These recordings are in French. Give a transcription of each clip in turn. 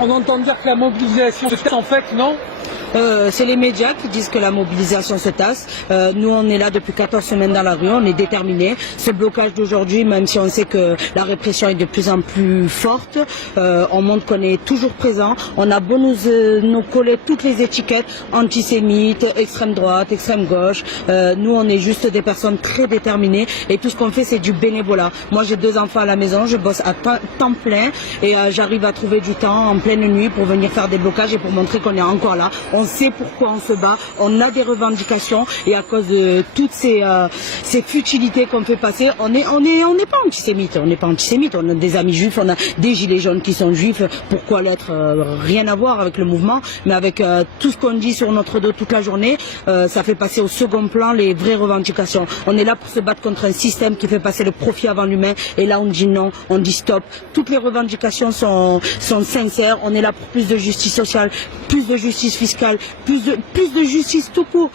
On entend dire que la mobilisation se tasse en fait, non? C'est les médias qui disent que la mobilisation se tasse. Nous, on est là depuis 14 semaines dans la rue, on est déterminés. Ce blocage d'aujourd'hui, même si on sait que la répression est de plus en plus forte, on montre qu'on est toujours présent. On a beau nous coller toutes les étiquettes, antisémites, extrême droite, extrême gauche. Nous, on est juste des personnes très déterminées et tout ce qu'on fait, c'est du bénévolat. Moi, j'ai 2 enfants à la maison, je bosse à temps plein et j'arrive à trouver du temps en pleine nuit pour venir faire des blocages et pour montrer qu'on est encore là. On sait pourquoi on se bat, on a des revendications et à cause de toutes ces futilités qu'on fait passer, on n'est pas antisémite, on a des amis juifs, on a des gilets jaunes qui sont juifs, pourquoi l'être, rien à voir avec le mouvement, mais avec tout ce qu'on dit sur notre dos toute la journée, ça fait passer au second plan les vraies revendications. On est là pour se battre contre un système qui fait passer le profit avant l'humain et là on dit non, on dit stop. Toutes les revendications sont sincères, on est là pour plus de justice sociale, plus de justice fiscale, plus de justice tout court.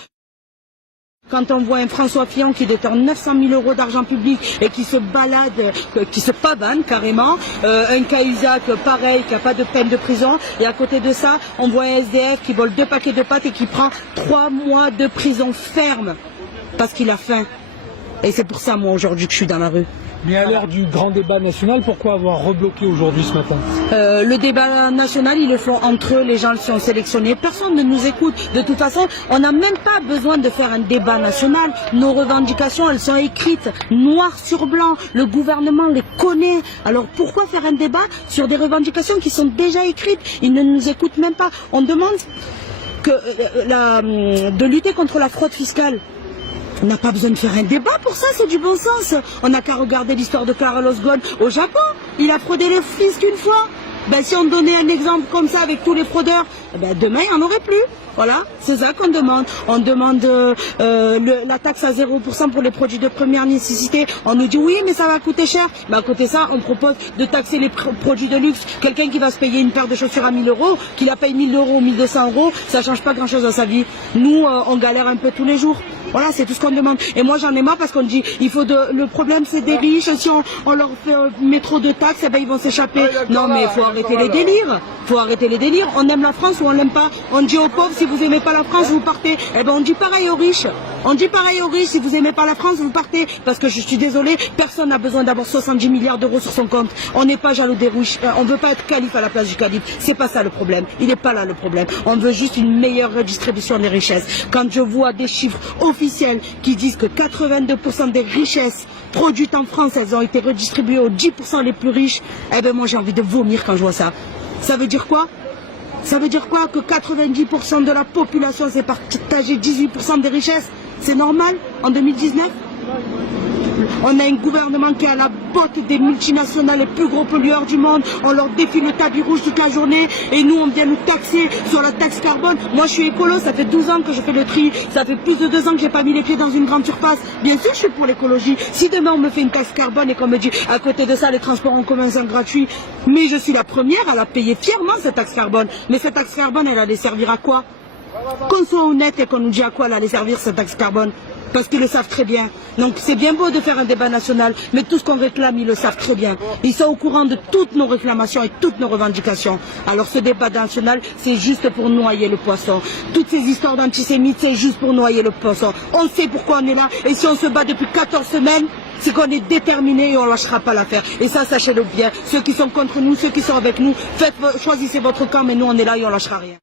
Quand on voit un François Fillon qui détourne 900 000 € d'argent public et qui se balade, qui se pavane carrément, un Cahuzac pareil qui n'a pas de peine de prison, et à côté de ça, on voit un SDF qui vole 2 paquets de pâtes et qui prend 3 mois de prison ferme parce qu'il a faim. Et c'est pour ça, moi, aujourd'hui, que je suis dans la rue. Mais à l'heure du grand débat national, pourquoi avoir rebloqué aujourd'hui ce matin? Le débat national, ils le font entre eux, les gens sont sélectionnés, personne ne nous écoute. De toute façon, on n'a même pas besoin de faire un débat national. Nos revendications, elles sont écrites noir sur blanc. Le gouvernement les connaît. Alors pourquoi faire un débat sur des revendications qui sont déjà écrites? Ils ne nous écoutent même pas. On demande de lutter contre la fraude fiscale. On n'a pas besoin de faire un débat pour ça, c'est du bon sens. On n'a qu'à regarder l'histoire de Carlos Ghosn au Japon. Il a fraudé les fiscs une fois. Ben, si on donnait un exemple comme ça avec tous les fraudeurs, ben, demain il n'y en aurait plus. Voilà, c'est ça qu'on demande. On demande la taxe à 0% pour les produits de première nécessité. On nous dit oui, mais ça va coûter cher. Ben, à côté de ça, on propose de taxer les produits de luxe. Quelqu'un qui va se payer une paire de chaussures à 1 000 €, qu'il la paye 1 000 € ou 1 200 €, ça ne change pas grand-chose à sa vie. Nous, on galère un peu tous les jours. Voilà, c'est tout ce qu'on demande. Et moi, j'en ai marre parce qu'on dit, le problème, c'est des riches. Si on leur met trop de taxes, eh ben, ils vont s'échapper. Non, mais il faut arrêter les délires. Faut arrêter les délires. On aime la France ou on l'aime pas. On dit aux pauvres, si vous aimez pas la France, vous partez. Eh ben, on dit pareil aux riches. On dit pareil aux riches, si vous aimez pas la France, vous partez. Parce que je suis désolée, personne n'a besoin d'avoir 70 milliards € sur son compte. On n'est pas jaloux des riches. On veut pas être calife à la place du calife. C'est pas ça le problème. Il n'est pas là le problème. On veut juste une meilleure redistribution des richesses. Quand je vois des chiffres officiels qui disent que 82% des richesses produites en France, elles ont été redistribuées aux 10% les plus riches, eh ben moi j'ai envie de vomir quand je vois ça. Ça veut dire quoi? Ça veut dire quoi? Que 90% de la population s'est partagé 18% des richesses? C'est normal en 2019? On a un gouvernement qui est à la botte des multinationales, les plus gros pollueurs du monde. On leur défie le tapis rouge toute la journée et nous on vient nous taxer sur la taxe carbone. Moi je suis écolo, ça fait 12 ans que je fais le tri. Ça fait plus de 2 ans que j'ai pas mis les pieds dans une grande surface. Bien sûr je suis pour l'écologie. Si demain on me fait une taxe carbone et qu'on me dit à côté de ça les transports en commun sont gratuits, mais je suis la première à la payer fièrement cette taxe carbone. Mais cette taxe carbone elle allait servir à quoi? Qu'on soit honnête et qu'on nous dise à quoi elle allait servir cette taxe carbone. Parce qu'ils le savent très bien. Donc c'est bien beau de faire un débat national, mais tout ce qu'on réclame, ils le savent très bien. Ils sont au courant de toutes nos réclamations et toutes nos revendications. Alors ce débat national, c'est juste pour noyer le poisson. Toutes ces histoires d'antisémites, c'est juste pour noyer le poisson. On sait pourquoi on est là, et si on se bat depuis 14 semaines, c'est qu'on est déterminé et on ne lâchera pas l'affaire. Et ça, sachez-le bien. Ceux qui sont contre nous, ceux qui sont avec nous, choisissez votre camp, mais nous on est là et on ne lâchera rien.